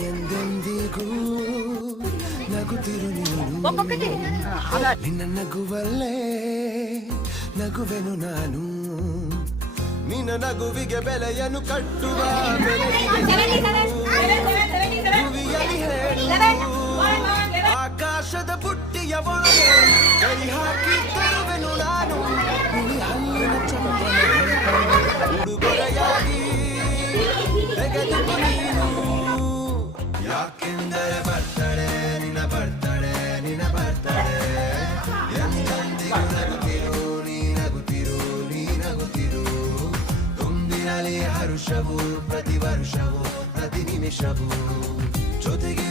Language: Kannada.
ಎಂದೆಂದಿಗೂ ನಗುತ್ತಿರು ನೀನು ನಿನ್ನ ನಗುವಲ್ಲೇ ನಗುವೆನು ನಾನು ನಿನ್ನ ನಗುವಿಗೆ ಬೆಲೆಯನ್ನು ಕಟ್ಟುವ ಭುವಿಯಲ್ಲಿ ಹೇಳು ಆಕಾಶದ ಬುಟ್ಟಿಯ ಒಳಗೆ ಕೈ ಹಾಕಿ ತರುವೆನು ನಾನು ಹುಳಿ ಹಲ್ಲಿನ ಚಂದನ ಉಡುಗೊರೆಯಾಗಿ ತೆಗೆದುಕೊ ನೀನು ಯಾಕೆಂದರೆ ಬರ್ತಡೆ ನಿನ್ನ ಬರ್ತಡೆ ನಿನ್ನ ಬರ್ತಡೆ ಎಂದೆಂದಿಗೂ ನಗುತ್ತಿರು ನೀ ನಗುತ್ತಿರು ನೀ ನಗುತ್ತಿರು ತುಂಬಿರಲಿ ಹರುಷವು ಪ್ರತಿ ವರ್ಷವೂ ಪ್ರತಿ ನಿಮಿಷವೂ ಜೊತೆಗೆ